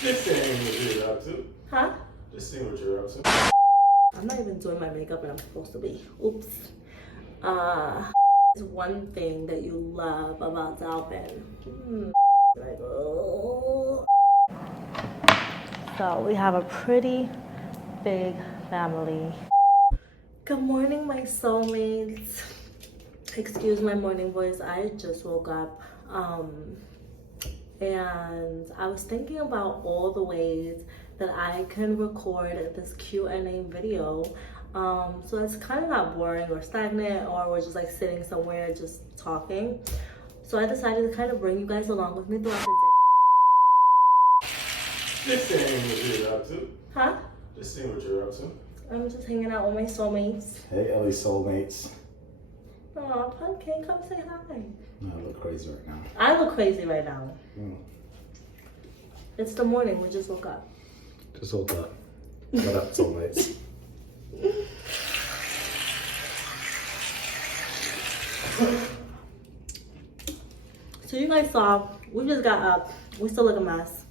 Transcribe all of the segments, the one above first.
Just saying what you're up to. Huh? Just seeing what you're up to. I'm not even doing my makeup and I'm supposed to be. Oops. Is one thing that you love about Dalvin. Like, oh. So we have a pretty big family. Good morning, my soulmates. Excuse my morning voice. I just woke up. And I was thinking about all the ways that I can record this Q&A video. So it's kind of not boring or stagnant, or we're just like sitting somewhere just talking. So I decided to kind of bring you guys along with me throughout the day. Just saying what you're up to. Huh? Just seeing what you're up to. I'm just hanging out with my soulmates. Hey, Elli soulmates. Aw, Pumpkin, come say hi. No, I look crazy right now. I look crazy right now. Mm. It's the morning, we just woke up. Just woke up. What up, soulmates? So you guys saw, we just got up. We still look a mess.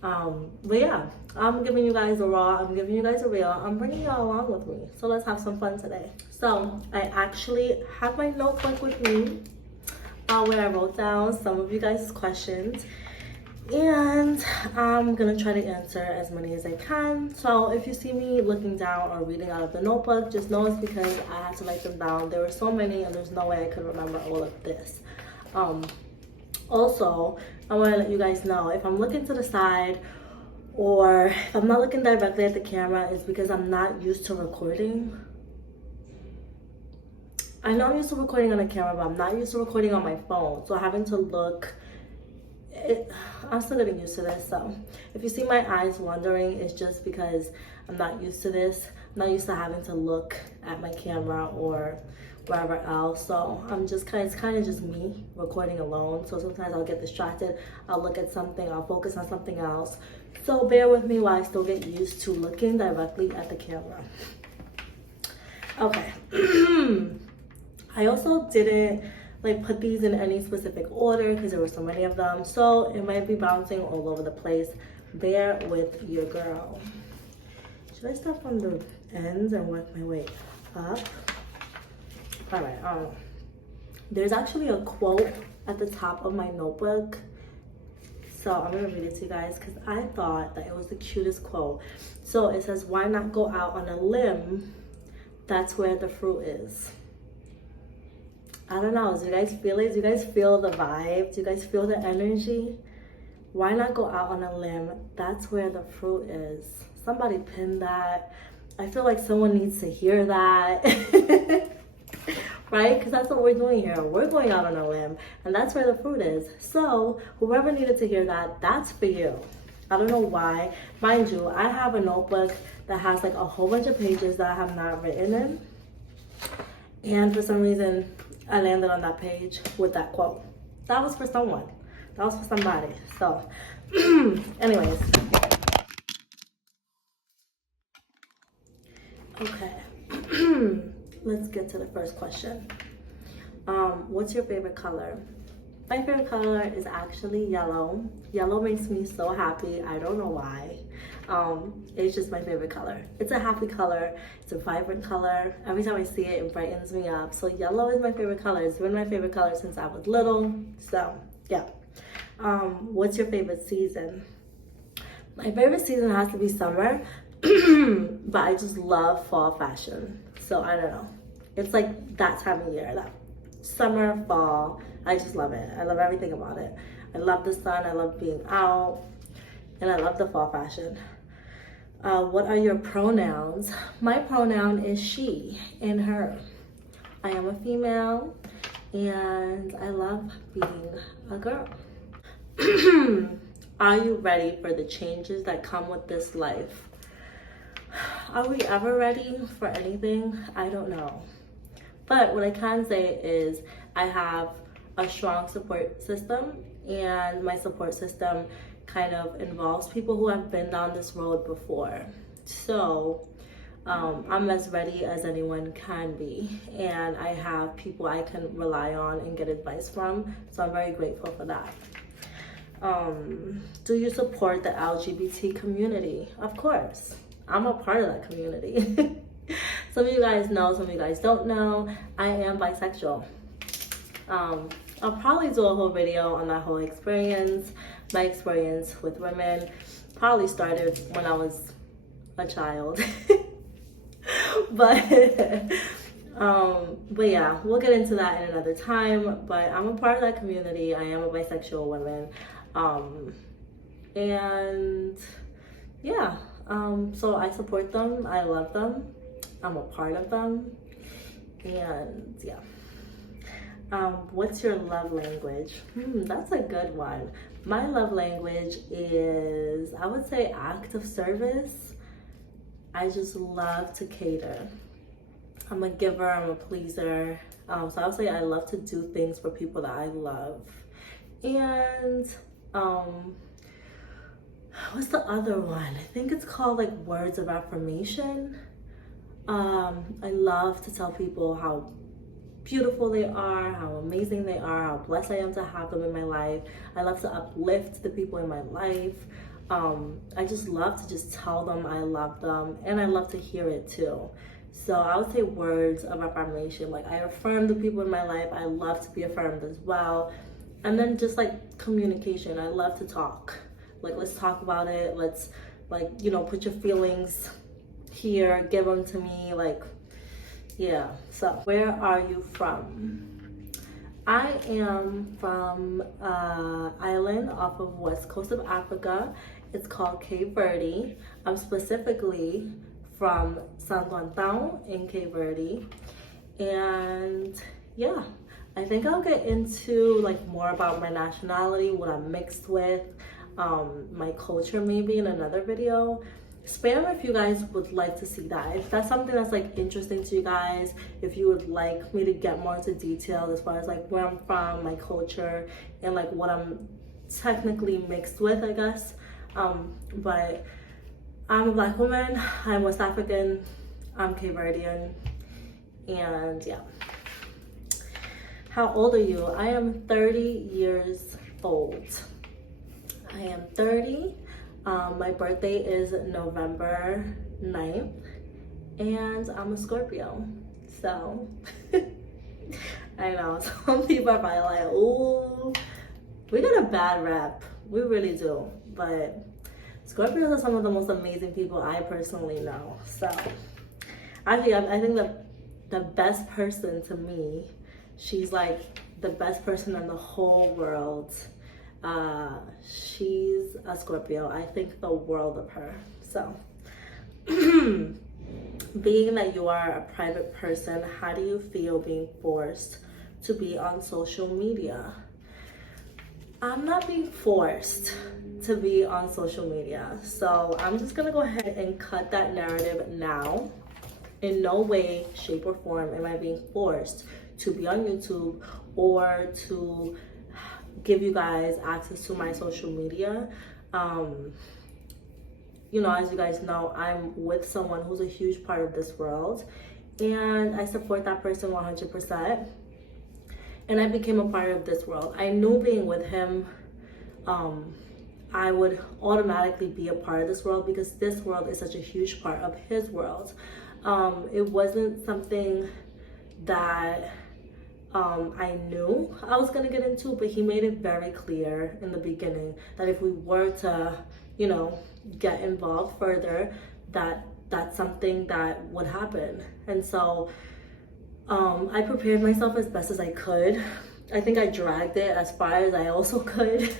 But yeah, I'm giving you guys a raw, I'm giving you guys a real. I'm bringing y'all along with me. So let's have some fun today. So I actually have my notebook with me where I wrote down some of you guys' questions. And I'm gonna try to answer as many as I can. So if you see me looking down or reading out of the notebook, just know it's because I had to write them down. There were so many and there's no way I could remember all of this. Also, I want to let you guys know, if I'm looking to the side or if I'm not looking directly at the camera, it's because I'm not used to recording. I know I'm used to recording on a camera, but I'm not used to recording on my phone. So having to look, I'm still getting used to this. So if you see my eyes wandering, it's just because I'm not used to this. I'm not used to having to look at my camera or wherever else. So it's kind of just me recording alone. So sometimes I'll get distracted. I'll look at something, I'll focus on something else. So bear with me while I still get used to looking directly at the camera. Okay. I also didn't like put these in any specific order because there were so many of them. So it might be bouncing all over the place. Bear with your girl. Should I start from the ends and work my way up? All right, there's actually a quote at the top of my notebook. So I'm gonna read it to you guys because I thought that it was the cutest quote. So it says, why not go out on a limb? That's where the fruit is. I don't know, do you guys feel it? Do you guys feel the vibe? Do you guys feel the energy? Why not go out on a limb? That's where the fruit is. Somebody pin that. I feel like someone needs to hear that. Right? Because that's what we're doing here. We're going out on a limb, and that's where the fruit is. So whoever needed to hear that, that's for you. I don't know why. Mind you, I have a notebook that has like a whole bunch of pages that I have not written in. And for some reason, I landed on that page with that quote. That was for someone. That was for somebody. So, anyways. Okay. Let's get to the first question. What's your favorite color? My favorite color is actually yellow. Yellow makes me so happy. I don't know why. It's just my favorite color. It's a happy color. It's a vibrant color. Every time I see it, it brightens me up. So yellow is my favorite color. It's been my favorite color since I was little. So yeah. What's your favorite season? My favorite season has to be summer. But I just love fall fashion. So I don't know. It's like that time of year, that summer, fall. I just love it. I love everything about it. I love the sun. I love being out. And I love the fall fashion. What are your pronouns? My pronoun is she and her. I am a female and I love being a girl. Are you ready for the changes that come with this life? Are we ever ready for anything? I don't know. But what I can say is I have a strong support system, and my support system kind of involves people who have been down this road before. So I'm as ready as anyone can be, and I have people I can rely on and get advice from. So I'm very grateful for that. Do you support the LGBT community? Of course. I'm a part of that community. Some of you guys know, some of you guys don't know. I am bisexual. I'll probably do a whole video on that whole experience. My experience with women probably started when I was a child. but yeah, we'll get into that in another time. But I'm a part of that community. I am a bisexual woman. And yeah, so I support them. I love them. I'm a part of them. And yeah. What's your love language? That's a good one. My love language is, I would say, act of service. I just love to cater. I'm a giver, I'm a pleaser. So I would say I love to do things for people that I love. And what's the other one? I think it's called like words of affirmation. I love to tell people how beautiful they are, how amazing they are, how blessed I am to have them in my life. I love to uplift the people in my life. I just love to just tell them I love them, and I love to hear it too. So I would say words of affirmation. Like, I affirm the people in my life. I love to be affirmed as well. And then just like communication. I love to talk. Like, let's talk about it. Let's, like, you know, put your feelings here, give them to me. Like, yeah. So where are you from? I am from an island off of west coast of Africa. It's called Cape Verde. I'm specifically from Santo Antão in Cape Verde. And yeah, I think I'll get into like more about my nationality, what I'm mixed with, my culture maybe in another video. Spam if you guys would like to see that. If that's something that's like interesting to you guys, if you would like me to get more into detail as far as like where I'm from, my culture, and like what I'm technically mixed with, I guess. But I'm a Black woman, I'm West African, I'm Cape Verdean, and yeah. How old are you? I am 30 years old. I am 30. My birthday is November 9th, and I'm a Scorpio. So, I know, some people are probably like, ooh, we got a bad rep. We really do. But Scorpios are some of the most amazing people I personally know. So, actually, I think the best person to me, she's like the best person in the whole world. She's a Scorpio. I think the world of her. So, being that you are a private person, how do you feel being forced to be on social media? I'm not being forced to be on social media. So I'm just gonna go ahead and cut that narrative now. In no way, shape, or form am I being forced to be on YouTube or to give you guys access to my social media. You know, as you guys know, I'm with someone who's a huge part of this world, and I support that person 100%. And I became a part of this world. I knew being with him, I would automatically be a part of this world because this world is such a huge part of his world. It wasn't something that I knew I was gonna get into, but he made it very clear in the beginning that if we were to, you know, get involved further, that's something that would happen. And so I prepared myself as best as I could. I think I dragged it as far as I also could.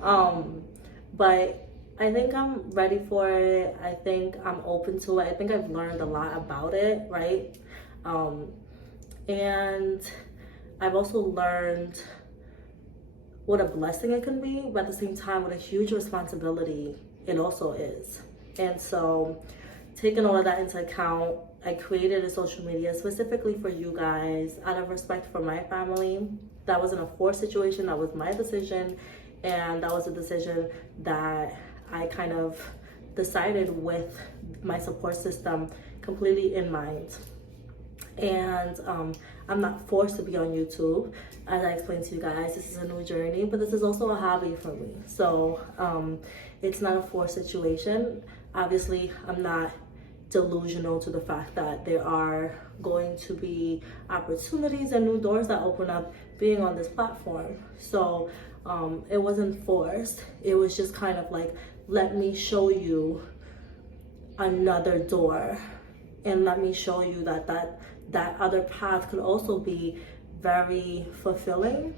But I think I'm ready for it. I think I'm open to it. I think I've learned a lot about it, right? And I've also learned what a blessing it can be, but at the same time, what a huge responsibility it also is. And so, taking all of that into account, I created a social media specifically for you guys out of respect for my family. That wasn't a forced situation, that was my decision. And that was a decision that I kind of decided with my support system completely in mind. And I'm not forced to be on YouTube. As I explained to you guys, this is a new journey, but this is also a hobby for me. So it's not a forced situation. Obviously, I'm not delusional to the fact that there are going to be opportunities and new doors that open up being on this platform. So it wasn't forced. It was just kind of like, let me show you another door, and let me show you that other path could also be very fulfilling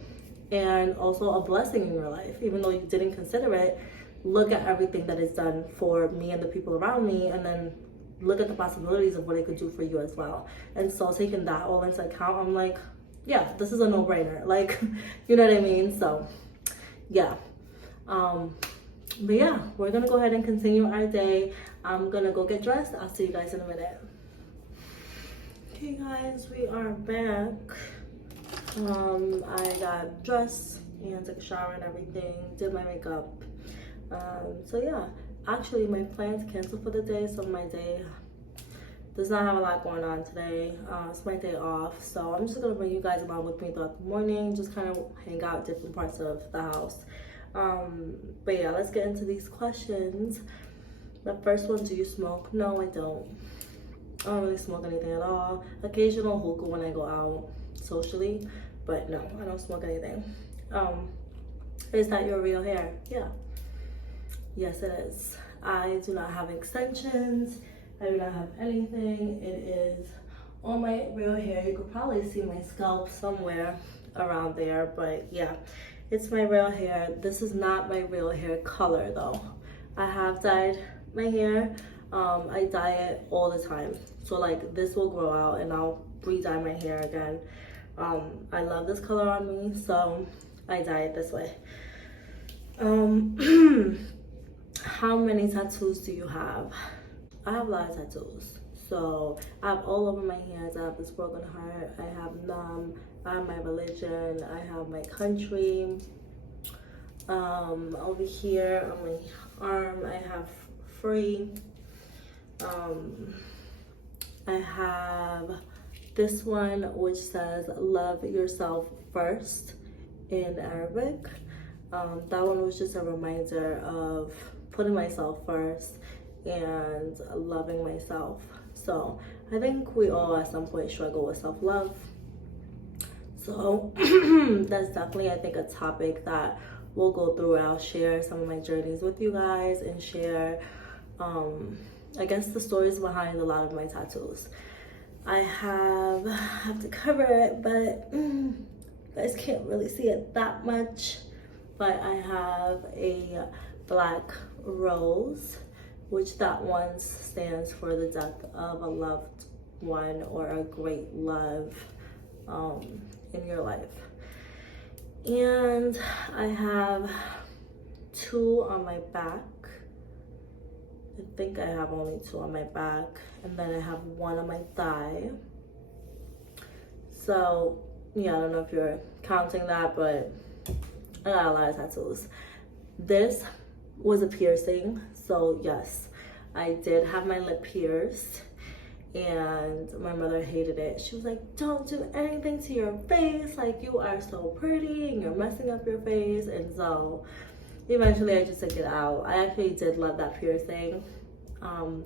and also a blessing in your life. Even though you didn't consider it, look at everything that is done for me and the people around me, and then look at the possibilities of what it could do for you as well. And so taking that all into account, I'm like, yeah, this is a no-brainer. Like, you know what I mean? So yeah. But yeah, we're gonna go ahead and continue our day. I'm gonna go get dressed. I'll see you guys in a minute. Okay guys, we are back. I got dressed and took a shower and everything, did my makeup. So yeah, actually my plans canceled for the day, so my day does not have a lot going on today. It's my day off, so I'm just gonna bring you guys along with me throughout the morning, just kind of hang out different parts of the house. But yeah, let's get into these questions. The first one, do you smoke? No, I don't. I don't really smoke anything at all. Occasional hookah when I go out socially, but no, I don't smoke anything. Is that your real hair? Yeah. Yes, it is. I do not have extensions. I do not have anything. It is all my real hair. You could probably see my scalp somewhere around there, but yeah, it's my real hair. This is not my real hair color though. I have dyed my hair. I dye it all the time. So like this will grow out and I'll re-dye my hair again. I love this color on me, so I dye it this way. How many tattoos do you have? I have a lot of tattoos. So I have all over my hands. I have this broken heart. I have numb. I have my religion. I have my country. Over here on my arm, I have free. I have this one which says love yourself first in Arabic. That one was just a reminder of putting myself first and loving myself. So I think we all at some point struggle with self-love. So that's definitely, I think, a topic that we'll go through. I'll share some of my journeys with you guys and share I guess the stories behind a lot of my tattoos. I have to cover it, but you guys can't really see it that much. But I have a black rose, which that one stands for the death of a loved one or a great love in your life. And I have 2 on my back. I think I have only 2 on my back, and then I have 1 on my thigh. So yeah, I don't know if you're counting that, but I got a lot of tattoos. This was a piercing, so yes, I did have my lip pierced, and my mother hated it. She was like, don't do anything to your face, like you are so pretty and you're messing up your face. And so eventually I just took it out. I actually did love that piercing.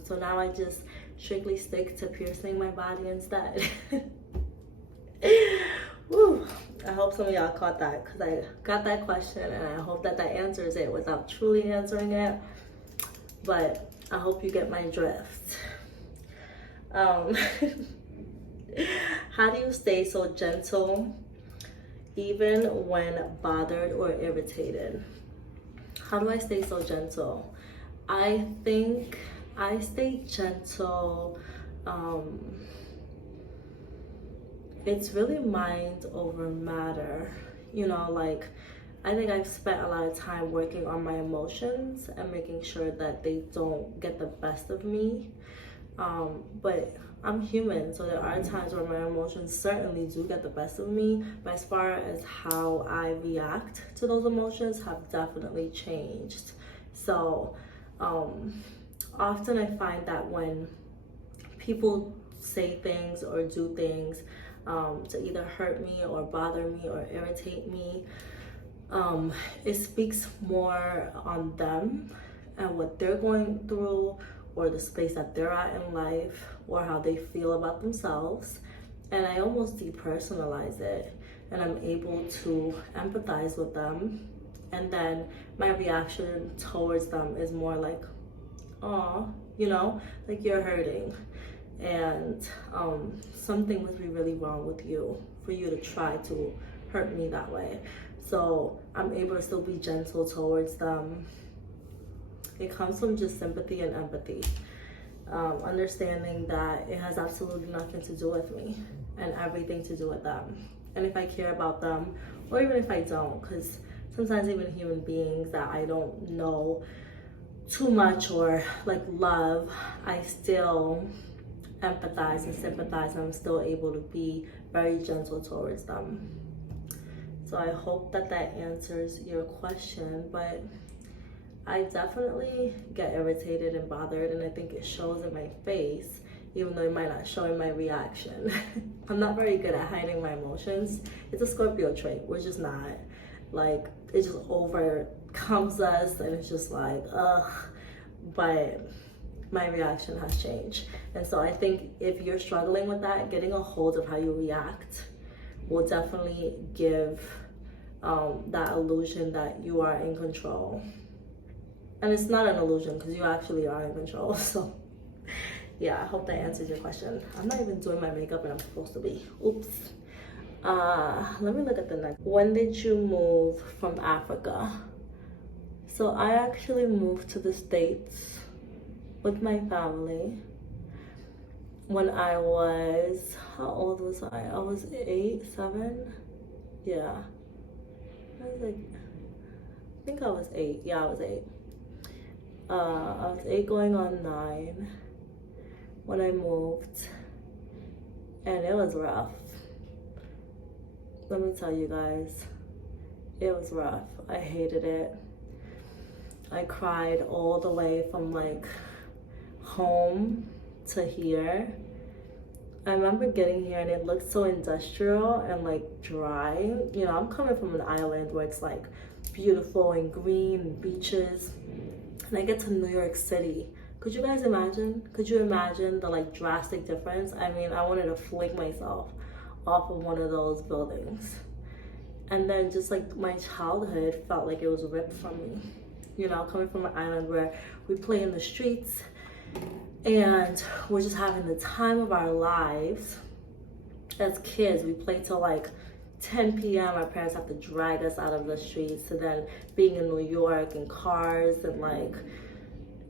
So now I just strictly stick to piercing my body instead. Woo. I hope some of y'all caught that, because I got that question and I hope that that answers it without truly answering it. But I hope you get my drift. How do you stay so gentle even when bothered or irritated? How do I stay so gentle? I think I stay gentle. It's really mind over matter. You know, like, I think I've spent a lot of time working on my emotions and making sure that they don't get the best of me. But I'm human, so there are times where my emotions certainly do get the best of me, but as far as how I react to those emotions have definitely changed. So often I find that when people say things or do things to either hurt me or bother me or irritate me. It speaks more on them and what they're going through, or the space that they're at in life, or how they feel about themselves. And I almost depersonalize it, and I'm able to empathize with them. And then my reaction towards them is more like, oh, you know, like you're hurting. And something must be really wrong with you for you to try to hurt me that way. So I'm able to still be gentle towards them. It comes from just sympathy and empathy. Understanding that it has absolutely nothing to do with me and everything to do with them. And if I care about them, or even if I don't, because sometimes even human beings that I don't know too much or like love, I still empathize and sympathize, and I'm still able to be very gentle towards them. So I hope that that answers your question, but I definitely get irritated and bothered, and I think it shows in my face, even though it might not show in my reaction. I'm not very good at hiding my emotions. It's a Scorpio trait. We're just not. Like, it just overcomes us, and it's just like, ugh. But my reaction has changed. And so I think if you're struggling with that, getting a hold of how you react will definitely give that illusion that you are in control. And it's not an illusion, because you actually are in control. So yeah, I hope that answers your question. I'm not even doing my makeup and I'm supposed to be. Oops. Let me look at the next. When did you move from Africa? So I actually moved to the States with my family when I was, how old was I? I was 8, 7? Yeah. I was like, I think I was 8. Yeah, I was 8. I was 8 going on 9 when I moved, and it was rough. Let me tell you guys, it was rough. I hated it. I cried all the way from like home to here. I remember getting here and it looked so industrial and like dry. You know, I'm coming from an island where it's like beautiful and green and beaches. And I get to New York City. Could you guys imagine? Could you imagine the like drastic difference? I mean, I wanted to fling myself off of one of those buildings. And then just like my childhood felt like it was ripped from me. You know, coming from an island where we play in the streets and we're just having the time of our lives. As kids, we play till like 10 p.m. Our parents have to drag us out of the streets, and then being in New York and cars and like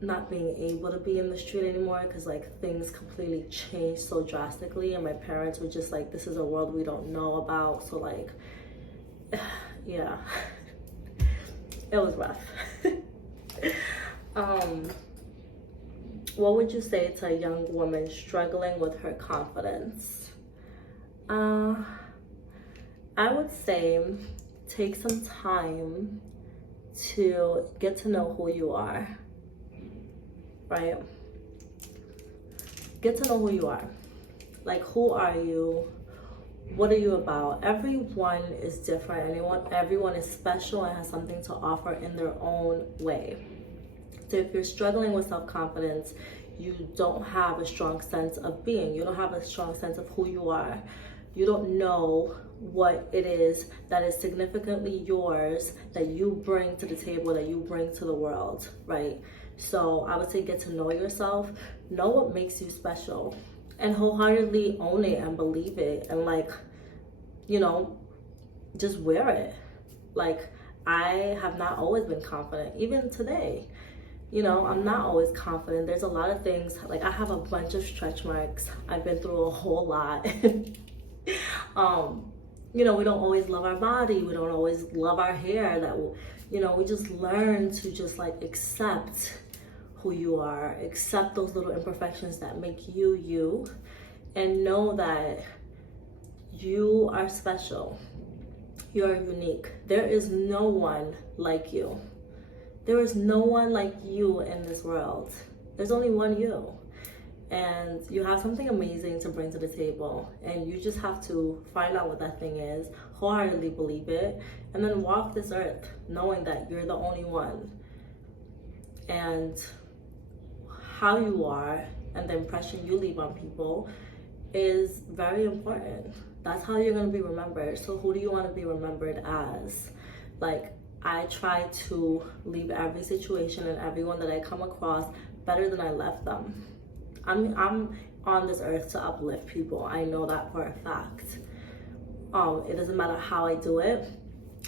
not being able to be in the street anymore because like things completely changed so drastically, and my parents were just like, this is a world we don't know about. So like, yeah, it was rough. What would you say to a young woman struggling with her confidence? I would say take some time to get to know who you are, right? Get to know who you are. Like, who are you? What are you about? Everyone is different. Everyone is special and has something to offer in their own way. So if you're struggling with self-confidence, you don't have a strong sense of being. You don't have a strong sense of who you are. You don't know what it is that is significantly yours, that you bring to the table, that you bring to the world, right? So I would say get to know yourself, know what makes you special, and wholeheartedly own it and believe it, and like, you know, just wear it. Like, I have not always been confident, even today. You know, I'm not always confident. There's a lot of things, like I have a bunch of stretch marks. I've been through a whole lot. You know, we don't always love our body. We don't always love our hair. That, you know, we just learn to just like accept who you are, accept those little imperfections that make you you, and know that you are special. You're unique. There is no one like you. There is no one like you in this world. There's only one you. and you have something amazing to bring to the table, and you just have to find out what that thing is, wholeheartedly believe it, and then walk this earth knowing that you're the only one. And how you are and the impression you leave on people is very important. That's how you're going to be remembered. So who do you want to be remembered as? Like, I try to leave every situation and everyone that I come across better than I left them. I'm on this earth to uplift people. I know that for a fact. It doesn't matter how I do it.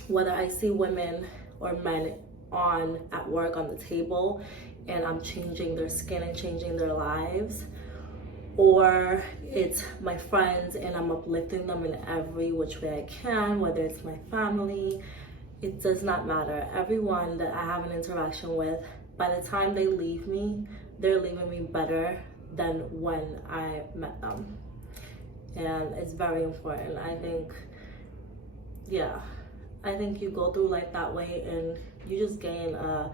Whether I see women or men at work on the table and I'm changing their skin and changing their lives, or it's my friends and I'm uplifting them in every which way I can, whether it's my family, it does not matter. Everyone that I have an interaction with, by the time they leave me, they're leaving me better than when I met them. And it's very important. I think you go through life that way and you just gain a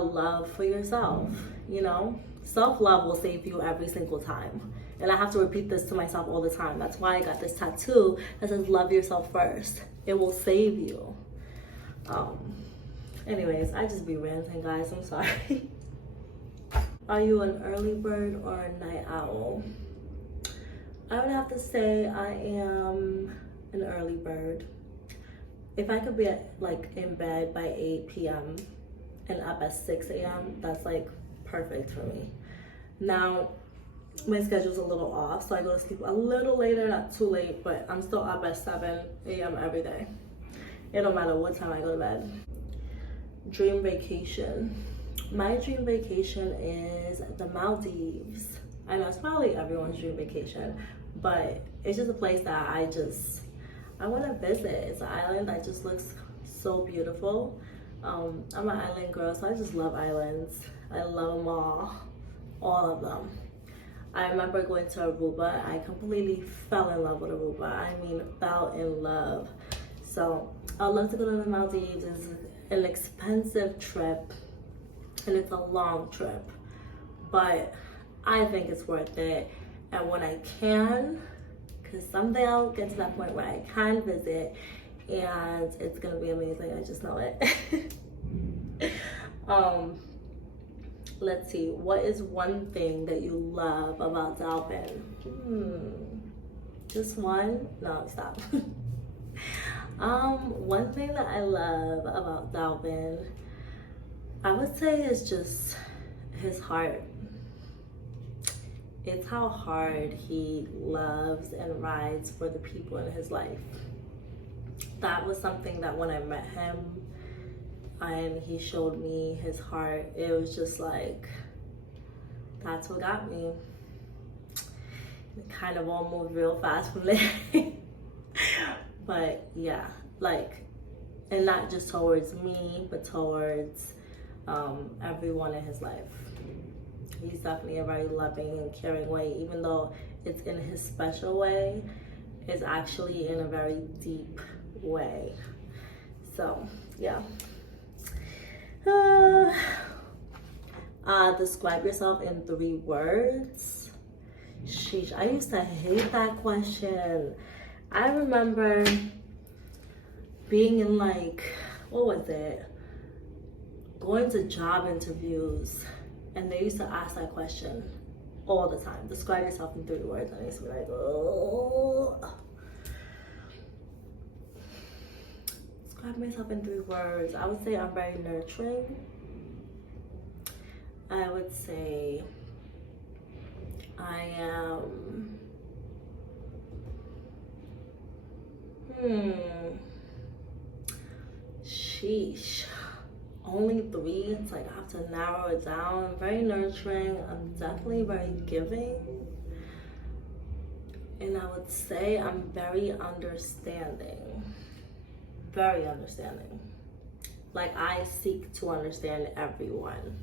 love for yourself, you know? Self-love will save you every single time. And I have to repeat this to myself all the time. That's why I got this tattoo that says love yourself first. It will save you. Anyways, I just be ranting, guys. I'm sorry. Are you an early bird or a night owl? I would have to say I am an early bird. If I could be in bed by 8 p.m. and up at 6 a.m., that's like perfect for me. Now, my schedule's a little off, so I go to sleep a little later, not too late, but I'm still up at 7 a.m. every day. It don't matter what time I go to bed. Dream vacation. My dream vacation is the Maldives. I know it's probably everyone's dream vacation, but it's just a place that I want to visit. It's an island that just looks so beautiful. I'm an island girl, so I just love islands. I love them all of them. I remember going to Aruba. I completely fell in love with Aruba. I mean, fell in love. So I'd love to go to the Maldives. It's an expensive trip and it's a long trip, but I think it's worth it. And when I can, because someday I'll get to that point where I can visit and it's gonna be amazing, I just know it. Let's see, what is one thing that you love about Dalvin? Just one? No, stop. One thing that I love about Dalvin, I would say, is just his heart. It's how hard he loves and rides for the people in his life. That was something that when I met him and he showed me his heart, it was just like, that's what got me. It kind of all moved real fast from there. But yeah, and not just towards me, but towards everyone in his life. He's definitely a very loving and caring way, even though it's in his special way, it's actually in a very deep way. So yeah. Describe yourself in 3 words. Sheesh, I used to hate that question. I remember being in what was it? Going to job interviews, and they used to ask that question all the time. Describe yourself in 3 words. And I used to be like, oh. Describe myself in 3 words. I would say I'm very nurturing. I would say I am sheesh. Only 3. It's like I have to narrow it down. I'm very nurturing. I'm definitely very giving. And I would say I'm very understanding. Very understanding. Like, I seek to understand everyone.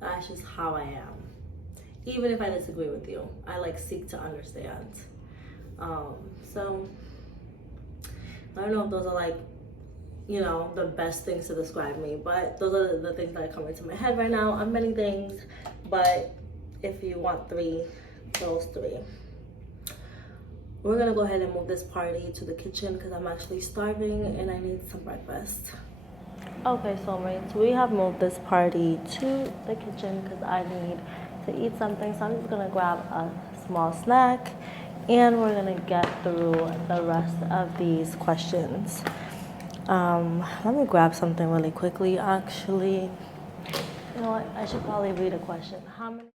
That's just how I am. Even if I disagree with you, I seek to understand. So I don't know if those are the best things to describe me, but those are the things that are coming to my head right now. I'm many things, but if you want 3, those three. We're gonna go ahead and move this party to the kitchen because I'm actually starving and I need some breakfast. Okay, soulmates, we have moved this party to the kitchen because I need to eat something. So I'm just gonna grab a small snack and we're gonna get through the rest of these questions. Let me grab something really quickly. Actually, you know what? I should probably read a question. How many